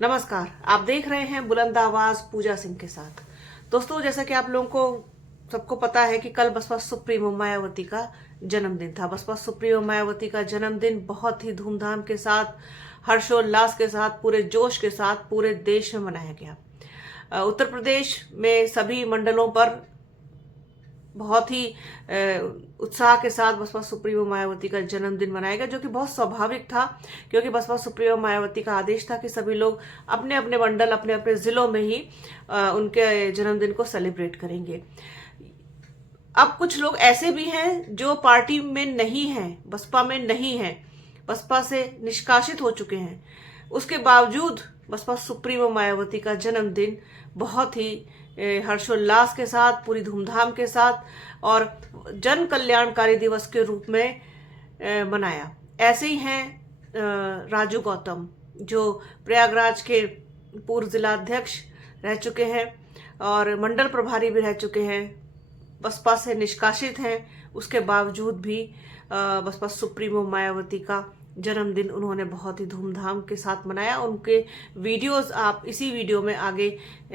नमस्कार, आप देख रहे हैं बुलंद आवाज पूजा सिंह के साथ। दोस्तों, जैसा कि आप लोगों को सबको पता है कि कल बसपा सुप्रीमो मायावती का जन्मदिन था। बसपा सुप्रीमो मायावती का जन्मदिन बहुत ही धूमधाम के साथ, हर्षोल्लास के साथ, पूरे जोश के साथ पूरे देश में मनाया गया। उत्तर प्रदेश में सभी मंडलों पर बहुत ही उत्साह के साथ बसपा सुप्रीमो मायावती का जन्मदिन मनाया गया, जो कि बहुत स्वाभाविक था, क्योंकि बसपा सुप्रीमो मायावती का आदेश था कि सभी लोग अपने अपने मंडल, अपने अपने जिलों में ही उनके जन्मदिन को सेलिब्रेट करेंगे। अब कुछ लोग ऐसे भी हैं जो पार्टी में नहीं हैं, बसपा में नहीं हैं, बसपा से निष्कासित हो चुके हैं। उसके बावजूद बसपा सुप्रीमो मायावती का जन्मदिन बहुत ही हर्षोल्लास के साथ, पूरी धूमधाम के साथ और जन कल्याणकारी दिवस के रूप में मनाया। ऐसे ही हैं राजू गौतम, जो प्रयागराज के पूर्व जिलाध्यक्ष रह चुके हैं और मंडल प्रभारी भी रह चुके हैं, बसपा से निष्कासित हैं। उसके बावजूद भी बसपा सुप्रीमो मायावती का जन्मदिन उन्होंने बहुत ही धूमधाम के साथ मनाया। उनके वीडियोस आप इसी वीडियो में आगे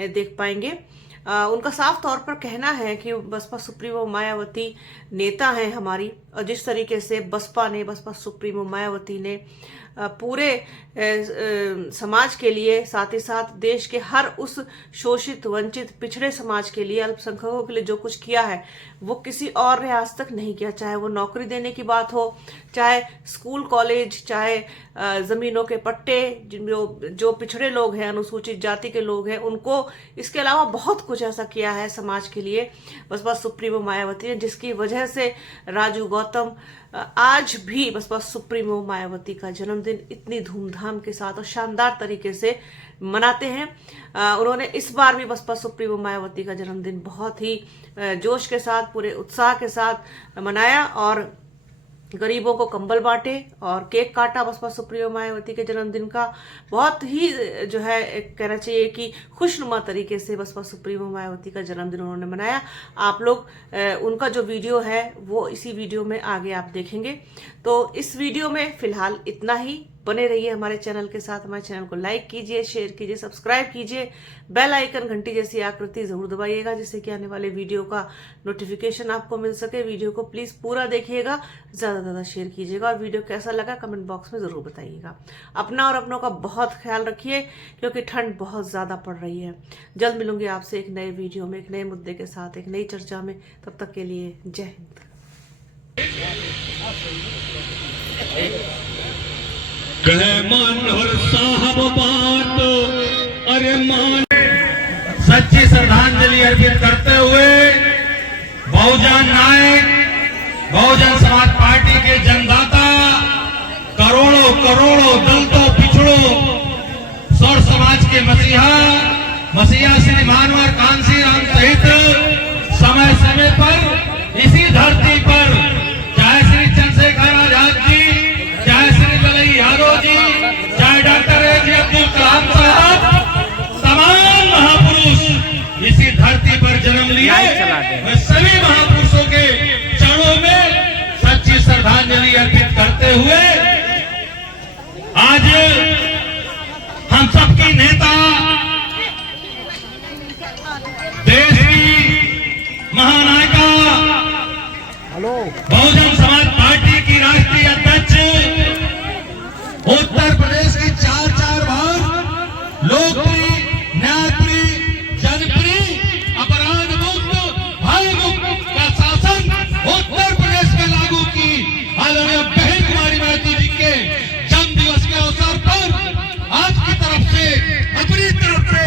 देख पाएंगे। उनका साफ तौर पर कहना है कि बसपा सुप्रीमो मायावती नेता हैं हमारी, और जिस तरीके से बसपा सुप्रीमो मायावती ने पूरे समाज के लिए, साथ ही साथ देश के हर उस शोषित, वंचित, पिछड़े समाज के लिए, अल्पसंख्यकों के लिए जो कुछ किया है वो किसी और ने आज तक नहीं किया। चाहे वो नौकरी देने की बात हो, चाहे स्कूल कॉलेज, चाहे जमीनों के पट्टे, जो पिछड़े लोग हैं, अनुसूचित जाति के लोग हैं, उनको, इसके अलावा बहुत कुछ ऐसा किया है समाज के लिए बसपा सुप्रीमो मायावती ने, जिसकी वजह से राजू गौतम आज भी बसपा सुप्रीमो मायावती का जन्मदिन इतनी धूमधाम के साथ और शानदार तरीके से मनाते हैं। उन्होंने इस बार भी बसपा सुप्रीमो मायावती का जन्मदिन बहुत ही जोश के साथ, पूरे उत्साह के साथ मनाया और गरीबों को कंबल बांटे और केक काटा। बसपा सुप्रीमो मायावती के जन्मदिन का बहुत ही जो है कहना चाहिए कि खुशनुमा तरीके से बसपा सुप्रीमो मायावती का जन्मदिन उन्होंने मनाया। आप लोग उनका जो वीडियो है वो इसी वीडियो में आगे आप देखेंगे। तो इस वीडियो में फिलहाल इतना ही। बने रहिए हमारे चैनल के साथ। हमारे चैनल को लाइक कीजिए, शेयर कीजिए, सब्सक्राइब कीजिए, बेल आइकन घंटी जैसी आकृति जरूर दबाइएगा, जिससे कि आने वाले वीडियो का नोटिफिकेशन आपको मिल सके। वीडियो को प्लीज पूरा देखिएगा, ज्यादा से ज्यादा शेयर कीजिएगा और वीडियो कैसा लगा कमेंट बॉक्स में जरूर बताइएगा। अपना और अपनों का बहुत ख्याल रखिए, क्योंकि ठंड बहुत ज्यादा पड़ रही है। जल्द मिलूंगी आपसे एक नए वीडियो में, एक नए मुद्दे के साथ, एक नई चर्चा में। तब तक के लिए जय हिंद। कहे मनोहर साहब बात, अरे मान सच्ची श्रद्धांजलि अर्पित करते हुए बहुजन नायक, बहुजन समाज पार्टी के जनदाता, करोड़ों करोड़ों दलितों, पिछड़ों, सौर समाज के मसीहा श्री मानवर कांसी राम सहित समय समय पर इसी धरती पर, चाहे श्री चंद्रशेखर आजाद जी, चाहे श्री बलई यादव जी, चाहे डॉक्टर APJ अब्दुल कलाम साहब, तमाम महापुरुष इसी धरती पर जन्म लिए। मैं सभी महापुरुषों के चरणों में सच्ची श्रद्धांजलि अर्पित करते हुए आज हम सबकी नेता, देश की महानायिका, बहुजन समाज पार्टी की राष्ट्रीय अध्यक्ष, उत्तर प्रदेश की चार बार लोकप्रिय, न्यायप्रिय, जनप्रिय, अपराध मुक्त, भय मुक्त का शासन उत्तर प्रदेश में लागू की आदरणीय बहन कुमारी मायावती जी के जन्म दिवस के अवसर पर आपकी तरफ से, अपनी तरफ से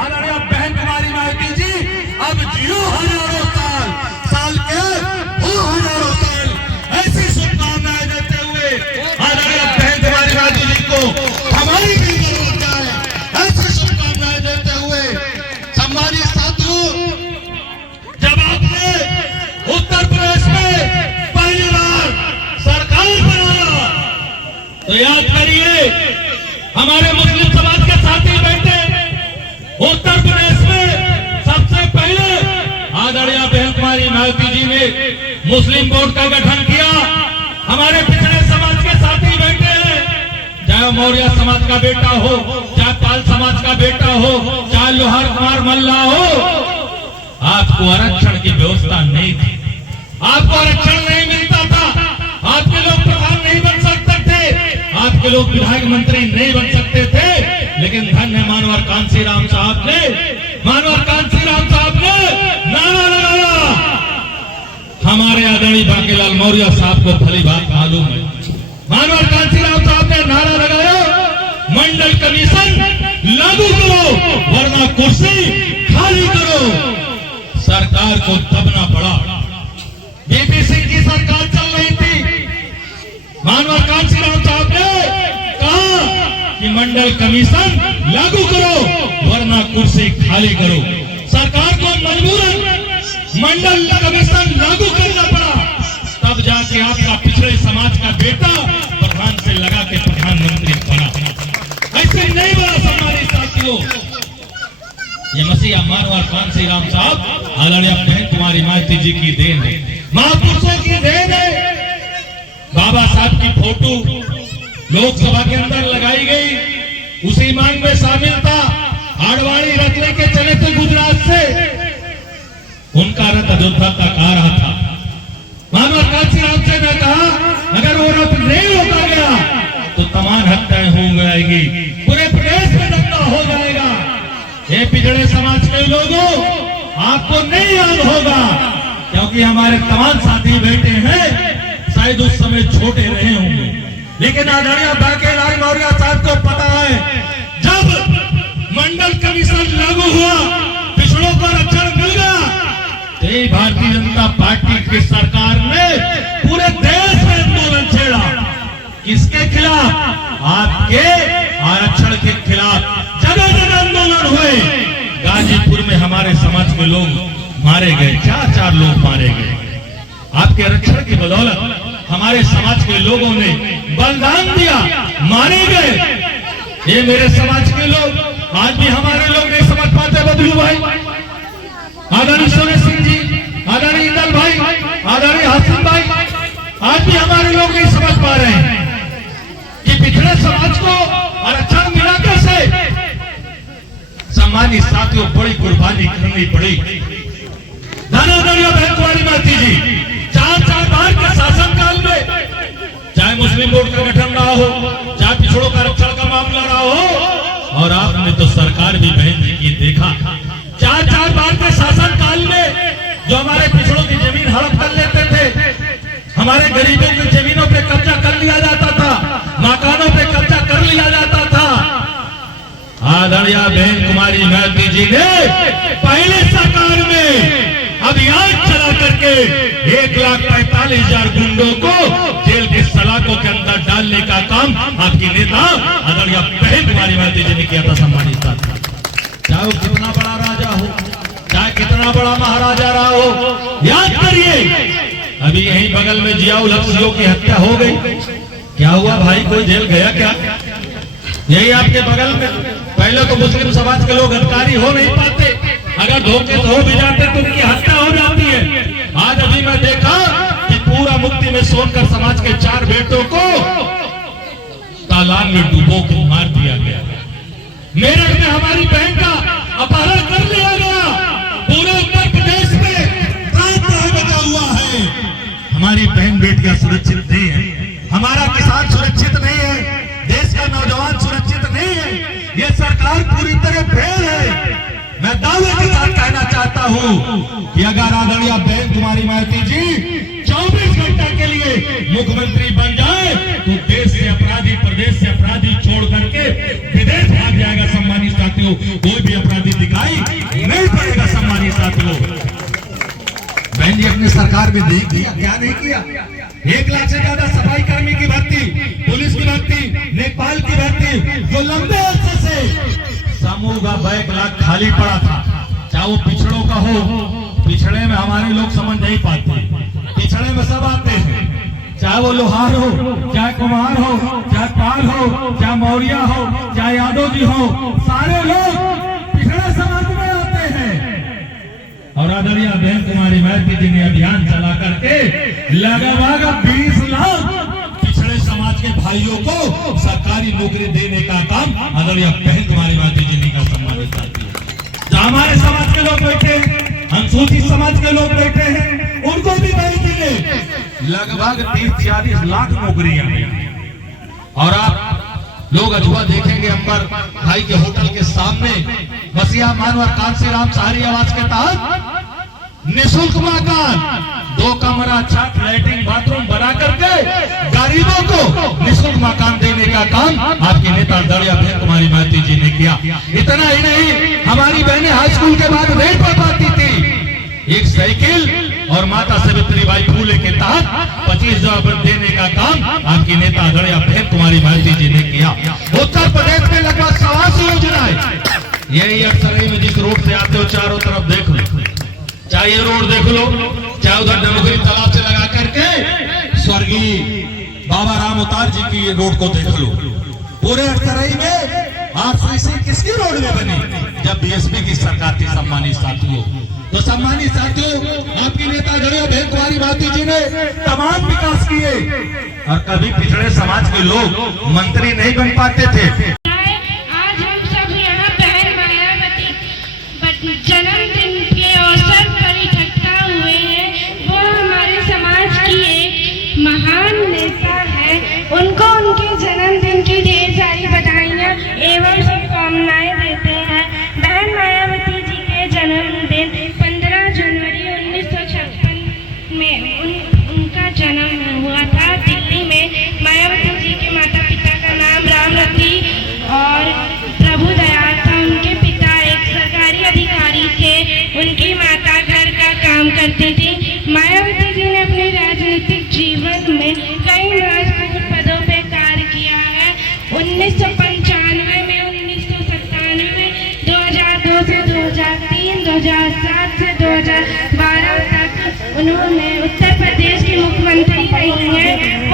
आदरणीय बहन कुमारी मायावती जी अब जियो हजारों साल के हो हजारों साल, ऐसी शुभकामनाएं देते हुए आदरणीय बहन कुमारी मायावती जी को हमारी भी जरूरत है, ऐसी शुभकामनाएं देते हुए सम्मानित साथियों, जब आपने उत्तर प्रदेश में पहली बार सरकार बनाया तो याद करिए हमारे मुस्लिम समाज के साथी बैठे, उत्तर प्रदेश में सबसे पहले आदरणीय बहन कुमारी मायावती जी ने मुस्लिम बोर्ड का गठन किया। हमारे पिछड़े समाज के साथी बैठे हैं, चाहे वो मौर्य समाज का बेटा हो, चाहे पाल समाज का बेटा हो, चाहे लोहार कुमार मल्ला हो, आपको आरक्षण की व्यवस्था नहीं थी, आपको आरक्षण नहीं मिलता था, आपके लोग प्रधान नहीं बन सकते थे, आपके लोग विधायक मंत्री नहीं बन सकते थे। लेकिन धन्य मानवर कांसीराम साहब ने नारा लगाया। हमारे आदरणीय बांकेलाल मौर्य साहब को भली बात मालूम है। मानवर कांसीराम साहब ने नारा लगाया, मंडल कमीशन लागू करो वरना कुर्सी खाली करो। सरकार को दबना पड़ा। बीपीसी की सरकार चल रही थी। मानवर कांसीराम साहब ने कहा कि मंडल कमीशन लागू करो वरना कुर्सी खाली करो। सरकार को मजबूरन मंडल कमीशन लागू करना पड़ा। तब जाके आपका पिछड़े समाज का बेटा प्रधान से लगा के प्रधानमंत्री बना। ऐसे नहीं बना सम्मानित साथियों। ये मसीहा मानवर कांसीराम साहब आदरणीय बहन कुमारी मालती जी की देन है, महापुरुषों की देन है। बाबा साहब की फोटो लोकसभा के अंदर लगाई गई, उसी मांग में शामिल था। आडवाणी रथ लेके चले थे गुजरात से, उनका रथ अयोध्या तक आ रहा था। मानवर कांसीराम से ने कहा अगर वो रथ नहीं रोका गया तो तमाम हत्याएं हो जाएगी, पूरे प्रदेश में दंगा हो जाएगा। ये पिछड़े समाज के लोगों आपको नहीं याद होगा, क्योंकि हमारे तमाम साथी बैठे हैं, शायद उस समय छोटे रहे होंगे, लेकिन आदरणीय बांकेलाल मौर्य साहब को पता है जब मंडल कमीशन लागू हुआ, पिछड़ों को आरक्षण मिल गया, तो भारतीय जनता पार्टी की सरकार ने पूरे देश में आंदोलन छेड़ा। किसके खिलाफ? आपके आरक्षण के खिलाफ जगह जगह आंदोलन हुए। गाजीपुर में हमारे समाज के लोग मारे गए, 4 लोग मारे गए। आपके आरक्षण की बदौलत हमारे समाज के लोगों ने बलिदान दिया, मारे गए। ये मेरे समाज के लोग आज भी हमारे लोग नहीं समझ पाते। बदलू भाई, आदरणीय सोने सिंह जी, आदरणीय इंदल भाई, आदरणीय हसन भाई, आज भी हमारे लोग नहीं समझ पा रहे हैं कि पिछड़े समाज को आरक्षण मिला कैसे। सम्मानित साथियों, बड़ी कुर्बानी करनी पड़ी। धन्य बहन कुमारी मालती जी 4 बार के शासनकाल में, चाहे मुस्लिम बोर्ड का गठन रहा हो, चाहे पिछड़ों का आरक्षण का मामला रहा हो, और आपने तो सरकार भी बहन जी की देखा। 4 बार के शासनकाल में जो हमारे पिछड़ों की जमीन हड़प कर लेते थे, हमारे गरीबों की जमीनों पे कब्जा कर लिया जाता था, मकानों पे कब्जा कर लिया जाता था। आदरणीय बहन कुमारी मालती जी ने पहले सरकार में अभियान चला करके 1,45,000 गुंडों को जेल के सलाखों के अंदर डालने का काम आपकी नेता आदरणीय बहन कुमारी मालती जी ने किया था। सम्मानित साथी, चाहे वो कितना बड़ा राजा हो, चाहे कितना बड़ा महाराजा रहा हो, याद करिए अभी यहीं बगल में जियाउल हक सियों की हत्या हो गई। क्या हुआ भाई, कोई जेल गया क्या? यही आपके बगल में। पहले तो मुस्लिम समाज के लोग अधिकारी हो नहीं पाते, अगर धोखे से हो भी जाते तो उनकी हत्या हो जाती है। आज अभी मैं देखा कि पूरा मुक्ति में सोनकर समाज के 4 बेटों को तालाब में डूबो के मार दिया गया। मेरठ में हमारी बहन का अपहरण कर लिया गया। पूरे उत्तर प्रदेश में प्राण बचा हुआ है। हमारी बहन बेटियां सुरक्षित नहीं है, हमारा किसान सुरक्षित नहीं है, देश का नौजवान सुरक्षित नहीं है। ये सरकार पूरी तरह फेल है। मैं दावे के साथ कहना चाहता हूं कि अगर आदरणीय बहन कुमारी मालती जी 24 घंटे के लिए मुख्यमंत्री बन जाए तो देश से अपराधी, प्रदेश से अपराधी छोड़ करके विदेश भाग जाएगा। सम्मानित साथियों, कोई भी अपराधी दिखाई नहीं पड़ेगा। सम्मानित साथियों, बहन जी अपनी सरकार में नहीं किया, क्या नहीं किया? 1 लाख से ज्यादा सफाई कर्मी की भर्ती, पुलिस की भर्ती, नेपाल की भर्ती, जो लंबे अरसे से समूह का 1 लाख खाली पड़ा था। चाहे वो पिछड़ों का हो, पिछड़े में हमारे लोग समझ नहीं पाते, पिछड़े में सब आते हैं, चाहे वो लोहार हो, चाहे कुमार हो, चाहे पाल हो, चाहे मौर्य हो, चाहे यादव जी हो, सारे लोग पिछड़े समाज में आते हैं। और आदरणीय बहन कुमारी मालती जी ने अभियान चला करके लगभग 20 लाख पिछड़े समाज के भाइयों को सरकारी नौकरी देने का काम आदरणीय बहन कुमारी मालती जी ने का सम्मानित करती है। जो हमारे समाज के लोग बैठे हैं, अनुसूचित समाज के लोग बैठे हैं, उनको भी बहन जी ने लगभग 30-40 लाख नौकरियां दी। और आप लोग अजूबा देखेंगे अंबर भाई के होटल के सामने बसिया मानवर कांसीराम शहरी आवास के तहत निःशुल्क मकान, 2 कमरा छत लैट्रिन बाथरूम बना करके गरीबों को निःशुल्क मकान देने का काम आपके नेता आदरणीय बहन कुमारी मालती जी ने किया। इतना ही नहीं, हमारी बहनें हाई स्कूल के बाद नहीं पढ़ पाती थी, एक साइकिल और माता सावित्रीबाई फूले के तहत 25,000 देने का काम आपकी नेता आदरणीय बहन कुमारी मालती जी ने किया। उत्तर प्रदेश में लगभग 180 योजनाएं, यही अक्सर में जिस रोड से आते हो चारों तरफ देख लो, चाहे ये रोड देख लो, चाहे उधर डमोगरी तालाब से लगा करके स्वर्गीय बाबा राम अवतार जी की ये रोड को देख लो। पूरे अक्सरई में आरसीसी किसकी रोड में बनी? जब बीएसपी की सरकार थी। सम्मानित साथियों, तो सम्मानित साथियों, आपकी नेता आदरणीय बहन कुमारी मालती जी ने तमाम विकास किए और कभी पिछड़े समाज के लोग मंत्री नहीं बन पाते थे। आज हम सब यहाँ बहन मायावती जन्मदिन के अवसर पर इकट्ठा हुए हैं। वो हमारे समाज की एक महान नेता है। उनको उनके जन्मदिन की ढेर सारी बधाइयाँ एवं शुभकामनाएं देते हैं। बहन मायावती जी के जन्मदिन 15 जनवरी 1956 में उनका जन्म हुआ था दिल्ली में। मायावती जी के माता पिता का नाम रामरती और प्रभु दयाल था। उनके पिता एक सरकारी अधिकारी थे, उनकी माता घर का काम करती थी। मायावती जी ने अपने राजनीतिक जीवन में कई महत्वपूर्ण पदों पे कार्य किया है। 1995 में, 1997, 2002 से 2003, 2007 से 2012 तक उन्होंने उत्तर प्रदेश की मुख्यमंत्री रही हैं।